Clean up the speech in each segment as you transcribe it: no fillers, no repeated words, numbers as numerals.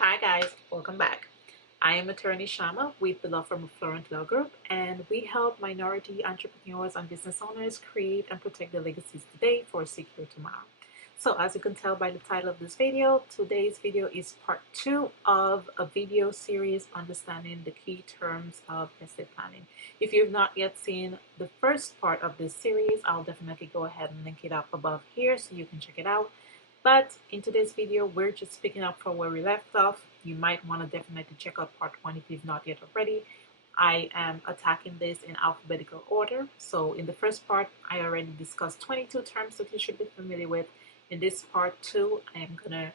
Hi guys, welcome back. I am attorney Shama with the law firm of Florant Law Group, and we help minority entrepreneurs and business owners create and protect their legacies today for a secure tomorrow. So as you can tell by the title of this video, today's video is part 2 of a video series understanding the key terms of estate planning. If you've not yet seen the first part of this series, I'll definitely go ahead and link it up above here so you can check it out. But in today's video, we're just picking up from where we left off. You might want to definitely check out part 1 if you've not yet already. I am attacking this in alphabetical order. So in the first part, I already discussed 22 terms that you should be familiar with. In this part 2, I am going to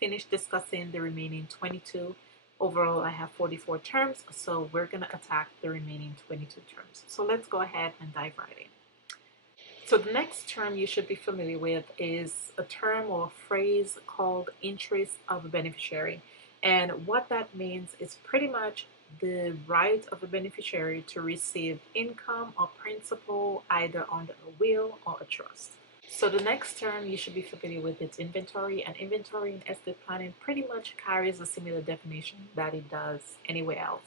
finish discussing the remaining 22. Overall, I have 44 terms, so we're going to attack the remaining 22 terms. So let's go ahead and dive right in. So the next term you should be familiar with is a term or a phrase called interest of a beneficiary. And what that means is pretty much the right of a beneficiary to receive income or principal either under a will or a trust. So the next term you should be familiar with is inventory, and inventory in estate planning pretty much carries a similar definition that it does anywhere else.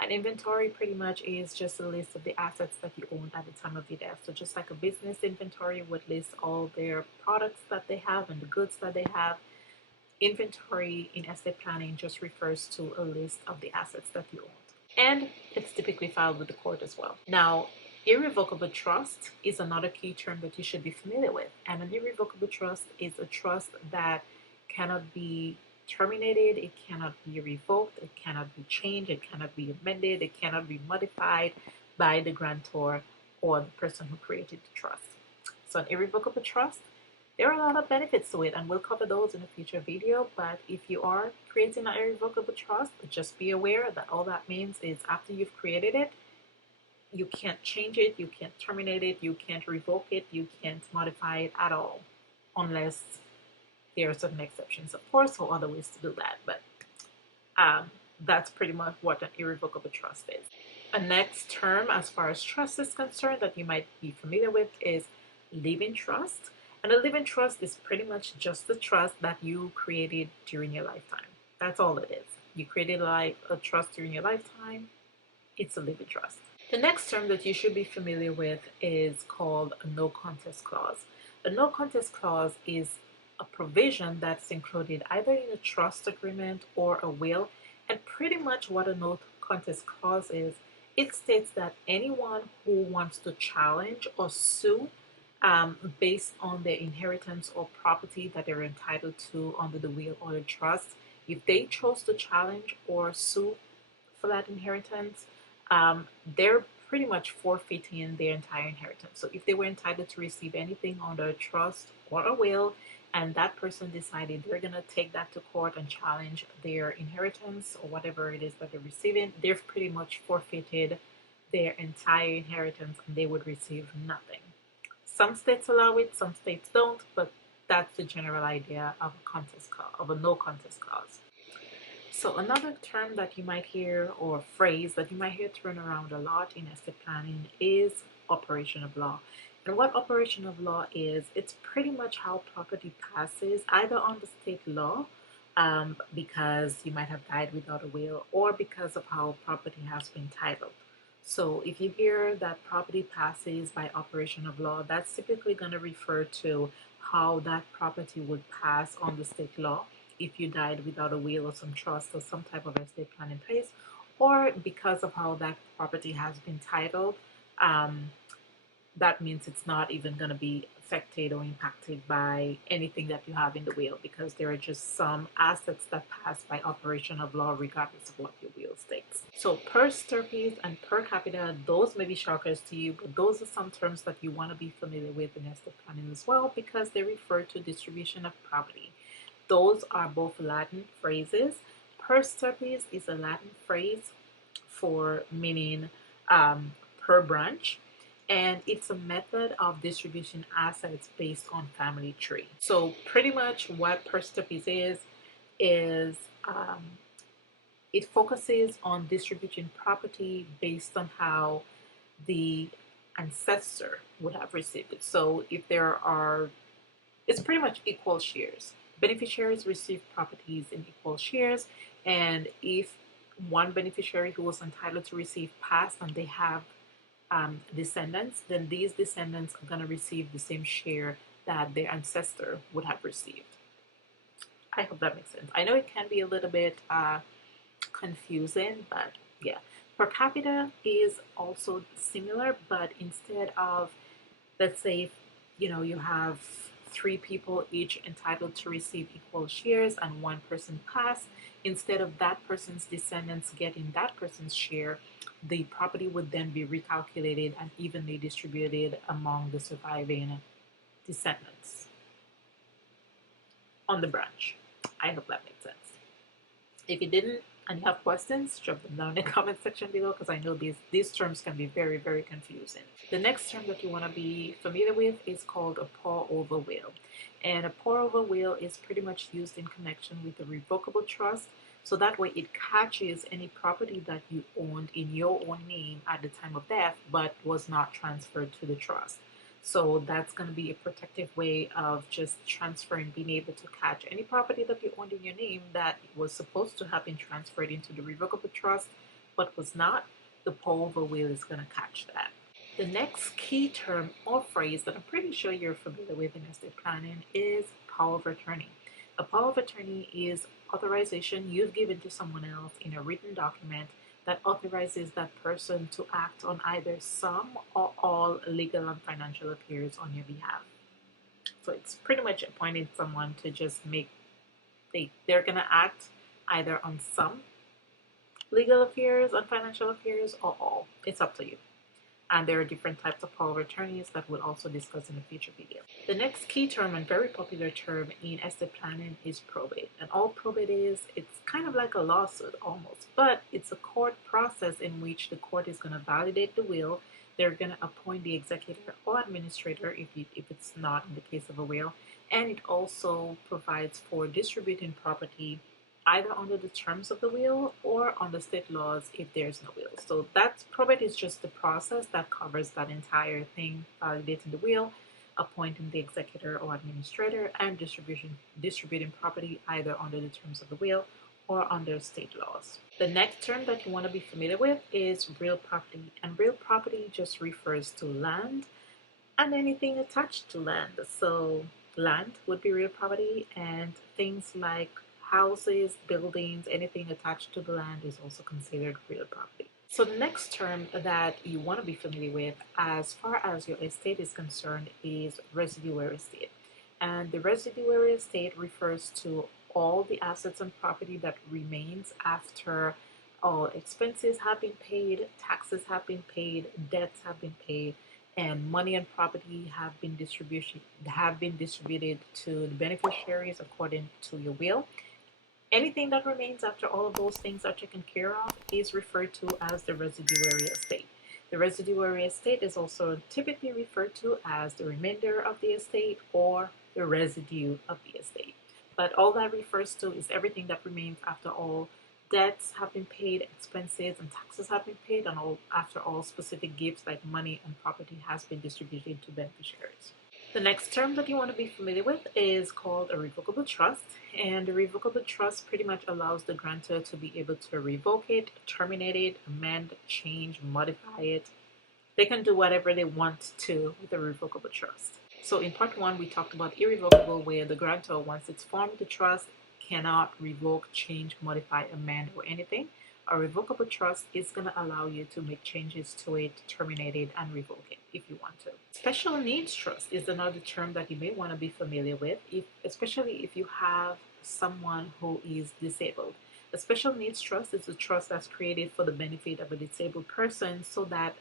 An inventory pretty much is just a list of the assets that you own at the time of your death. So just like a business inventory would list all their products that they have and the goods that they have, inventory in estate planning just refers to a list of the assets that you own. And it's typically filed with the court as well. Now, irrevocable trust is another key term that you should be familiar with. And an irrevocable trust is a trust that cannot be terminated, it cannot be revoked, it cannot be changed, it cannot be amended, it cannot be modified by the grantor or the person who created the trust. So an irrevocable trust, there are a lot of benefits to it, and we'll cover those in a future video. But if you are creating an irrevocable trust, just be aware that all that means is after you've created it, you can't change it, you can't terminate it, you can't revoke it, you can't modify it at all, unless there are certain exceptions, of course, or other ways to do that. But that's pretty much what an irrevocable trust is. A next term, as far as trust is concerned, that you might be familiar with is living trust. And a living trust is pretty much just the trust that you created during your lifetime. That's all it is. You created a trust during your lifetime. It's a living trust. The next term that you should be familiar with is called a no contest clause. A no contest clause is a provision that's included either in a trust agreement or a will. And pretty much what a no contest clause is, it states that anyone who wants to challenge or sue based on their inheritance or property that they're entitled to under the will or the trust, if they chose to challenge or sue for that inheritance, they're pretty much forfeiting their entire inheritance. So if they were entitled to receive anything under a trust or a will, and that person decided they're going to take that to court and challenge their inheritance or whatever it is that they're receiving, they've pretty much forfeited their entire inheritance and they would receive nothing. Some states allow it, some states don't, but that's the general idea of a contest clause, of a no contest clause. So another term that you might hear, or phrase that you might hear thrown around a lot in estate planning, is operation of law. And what operation of law is, it's pretty much how property passes either under state law, because you might have died without a will, or because of how property has been titled. So if you hear that property passes by operation of law, that's typically going to refer to how that property would pass on the state law if you died without a will or some trust or some type of estate plan in place, or because of how that property has been titled. That means it's not even going to be affected or impacted by anything that you have in the will, because there are just some assets that pass by operation of law regardless of what your will states. So per stirpes and per capita, those may be shockers to you, but those are some terms that you want to be familiar with in estate planning as well, because they refer to distribution of property. Those are both Latin phrases. Per stirpes is a Latin phrase for meaning per branch, and it's a method of distribution assets based on family tree. So pretty much what per stirpes is it focuses on distributing property based on how the ancestor would have received it. So if there are, it's pretty much equal shares. Beneficiaries receive properties in equal shares, and if one beneficiary who was entitled to receive passed and they have descendants, then these descendants are going to receive the same share that their ancestor would have received. I hope that makes sense. I know it can be a little bit confusing, but yeah. Per capita is also similar, but instead of, let's say, you have three people each entitled to receive equal shares and one person passed, instead of that person's descendants getting that person's share, the property would then be recalculated and evenly distributed among the surviving descendants on the branch. I hope that makes sense. If you didn't and you have questions, drop them down in the comment section below, because I know these terms can be very, very confusing. The next term that you want to be familiar with is called a pour-over will. And a pour-over will is pretty much used in connection with a revocable trust. So that way it catches any property that you owned in your own name at the time of death, but was not transferred to the trust. So that's going to be a protective way of just transferring, being able to catch any property that you owned in your name that was supposed to have been transferred into the revocable trust but was not. The pour-over will is going to catch that. The next key term or phrase that I'm pretty sure you're familiar with in estate planning is power of attorney. A power of attorney is authorization you've given to someone else in a written document that authorizes that person to act on either some or all legal and financial affairs on your behalf. So it's pretty much appointing someone to just they're going to act either on some legal affairs and financial affairs or all. It's up to you. And there are different types of power of attorneys that we'll also discuss in a future video. The next key term and very popular term in estate planning is probate. And all probate is, it's kind of like a lawsuit almost, but it's a court process in which the court is going to validate the will. They're going to appoint the executor or administrator if it's not in the case of a will. And it also provides for distributing property either under the terms of the will or under state laws if there's no will. So that's probate is just the process that covers that entire thing: validating the will, appointing the executor or administrator, and distributing property either under the terms of the will or under state laws. The next term that you want to be familiar with is real property, and real property just refers to land and anything attached to land. So land would be real property, and things like houses, buildings, anything attached to the land is also considered real property. So the next term that you want to be familiar with as far as your estate is concerned is residual estate. And the residual estate refers to all the assets and property that remains after all expenses have been paid, taxes have been paid, debts have been paid, and money and property have been distributed to the beneficiaries according to your will. Anything that remains after all of those things are taken care of is referred to as the residual estate. The residual estate is also typically referred to as the remainder of the estate or the residue of the estate. But all that refers to is everything that remains after all debts have been paid, expenses and taxes have been paid, and after all specific gifts like money and property has been distributed to beneficiaries. The next term that you want to be familiar with is called a revocable trust, and a revocable trust pretty much allows the grantor to be able to revoke it, terminate it, amend, change, modify it. They can do whatever they want to with a revocable trust. So in part one, we talked about irrevocable, where the grantor, once it's formed the trust, cannot revoke, change, modify, amend, or anything. A revocable trust is going to allow you to make changes to it, terminate it, and revoke it if you want to. Special needs trust is another term that you may want to be familiar with, especially if you have someone who is disabled. A special needs trust is a trust that's created for the benefit of a disabled person so that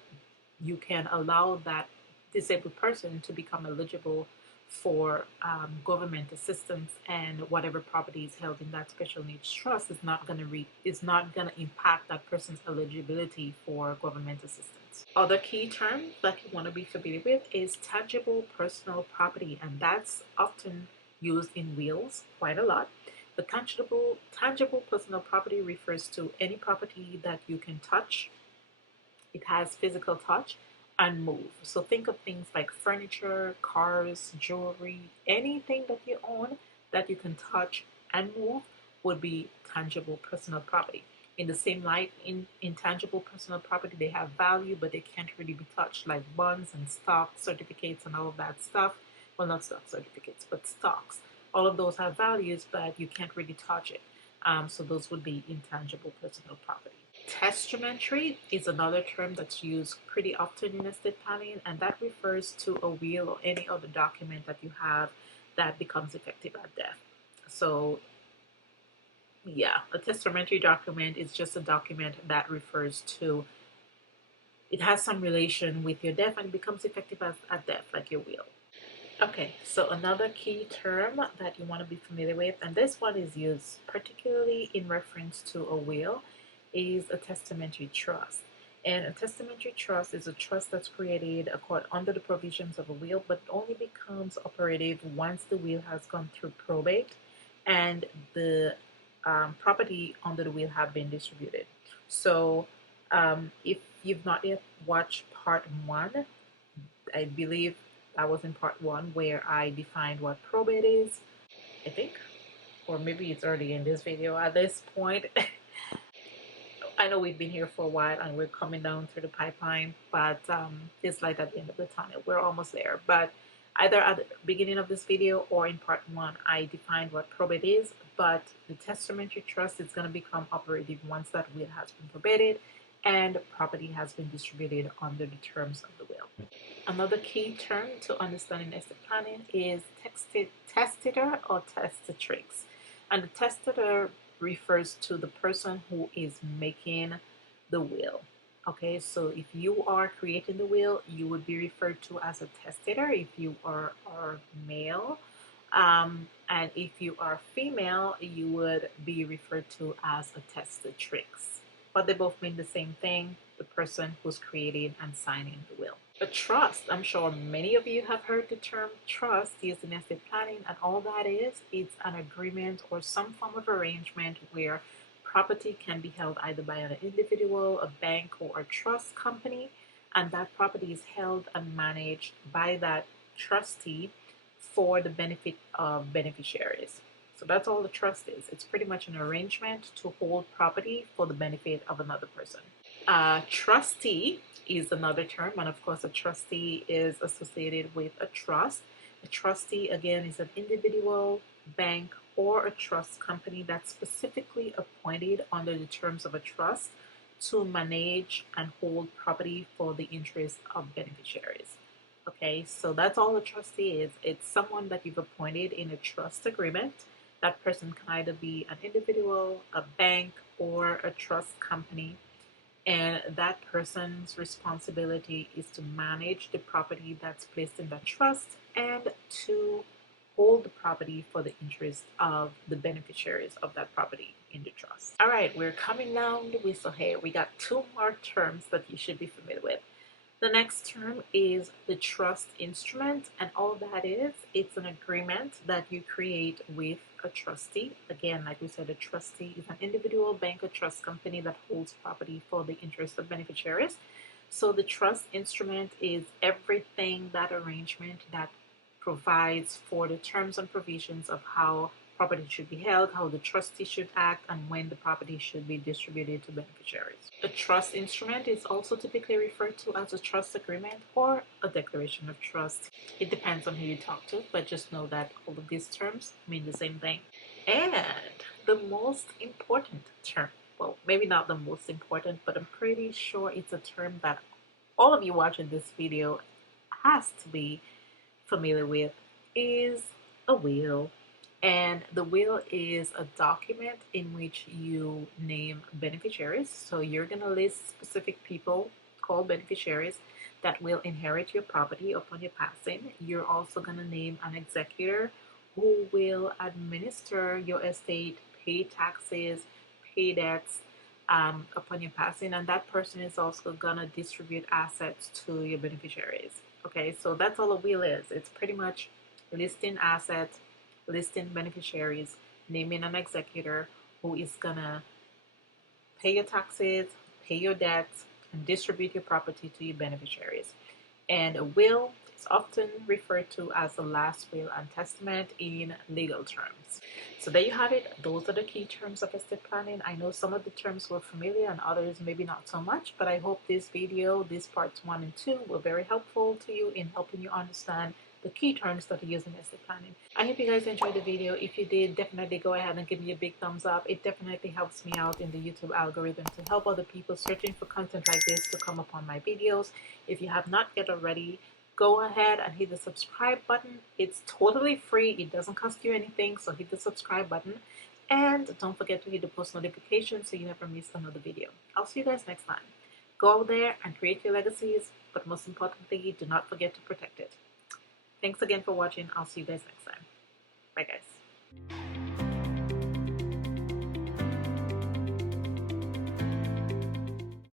you can allow that disabled person to become eligible for government assistance, and whatever property is held in that special needs trust is not going to impact that person's eligibility for government assistance. Other key terms that you want to be familiar with is tangible personal property, and that's often used in wills quite a lot. The tangible personal property refers to any property that you can touch. It has physical touch and move. So think of things like furniture, cars, jewelry, anything that you own that you can touch and move would be tangible personal property. In the same light, in intangible personal property, they have value, but they can't really be touched, like bonds and stock certificates and all of that stuff. Well, not stock certificates, but stocks. All of those have values, but you can't really touch it. So those would be intangible personal property. Testamentary is another term that's used pretty often in estate planning, and that refers to a will or any other document that you have that becomes effective at death. So yeah, a testamentary document is just a document that refers to, it has some relation with your death and it becomes effective at death, like your will. Okay, so another key term that you want to be familiar with, and this one is used particularly in reference to a will, is a testamentary trust. And a testamentary trust is a trust that's created under the provisions of a will, but only becomes operative once the will has gone through probate and the property under the will have been distributed. So if you've not yet watched part one, I believe that was in part one where I defined what probate is, I think, or maybe it's already in this video at this point. I know we've been here for a while and we're coming down through the pipeline, but it's light at the end of the tunnel. We're almost there. But either at the beginning of this video or in part one, I defined what probate is, but the testamentary trust is going to become operative once that will has been probated and property has been distributed under the terms of the will. Another key term to understand in estate planning is testator or testatrix. And the testator refers to the person who is making the will. Okay, so if you are creating the will, you would be referred to as a testator if you are male. And if you are female, you would be referred to as a testatrix. But they both mean the same thing, the person who's creating and signing the will. A trust, I'm sure many of you have heard the term trust used in estate planning, and all that is, it's an agreement or some form of arrangement where property can be held either by an individual, a bank, or a trust company, and that property is held and managed by that trustee for the benefit of beneficiaries. So that's all the trust is. It's pretty much an arrangement to hold property for the benefit of another person. Trustee is another term, and of course a trustee is associated with a trust. A trustee, again, is an individual, bank, or a trust company that's specifically appointed under the terms of a trust to manage and hold property for the interest of beneficiaries. Okay, so that's all a trustee is. It's someone that you've appointed in a trust agreement. That person can either be an individual, a bank, or a trust company. And that person's responsibility is to manage the property that's placed in that trust and to hold the property for the interest of the beneficiaries of that property in the trust. All right, we're coming down the whistle here. We got two more terms that you should be familiar with. The next term is the trust instrument, and all that is, it's an agreement that you create with a trustee. Again, like we said, a trustee is an individual, bank, or trust company that holds property for the interest of beneficiaries. So the trust instrument is everything, that arrangement that provides for the terms and provisions of how property should be held, how the trustee should act, and when the property should be distributed to beneficiaries. A trust instrument is also typically referred to as a trust agreement or a declaration of trust. It depends on who you talk to, but just know that all of these terms mean the same thing. And the most important term, well, maybe not the most important, but I'm pretty sure it's a term that all of you watching this video has to be familiar with, is a will. And the will is a document in which you name beneficiaries. So you're going to list specific people called beneficiaries that will inherit your property upon your passing. You're also going to name an executor who will administer your estate, pay taxes, pay debts upon your passing. And that person is also going to distribute assets to your beneficiaries. Okay, so that's all a will is. It's pretty much listing assets, listing beneficiaries, naming an executor who is gonna pay your taxes, pay your debts, and distribute your property to your beneficiaries. And a will is It's often referred to as the last will and testament in legal terms. So there you have it. Those are the key terms of estate planning. I know some of the terms were familiar and others maybe not so much, but I hope this video, these parts 1 and 2, were very helpful to you in helping you understand the key terms that are used in estate planning. I hope you guys enjoyed the video. If you did, definitely go ahead and give me a big thumbs up. It definitely helps me out in the YouTube algorithm to help other people searching for content like this to come upon my videos. If you have not yet already, go ahead and hit the subscribe button. It's totally free. It doesn't cost you anything, so hit the subscribe button. And don't forget to hit the post notification so you never miss another video. I'll see you guys next time. Go out there and create your legacies, but most importantly, do not forget to protect it. Thanks again for watching. I'll see you guys next time. Bye, guys.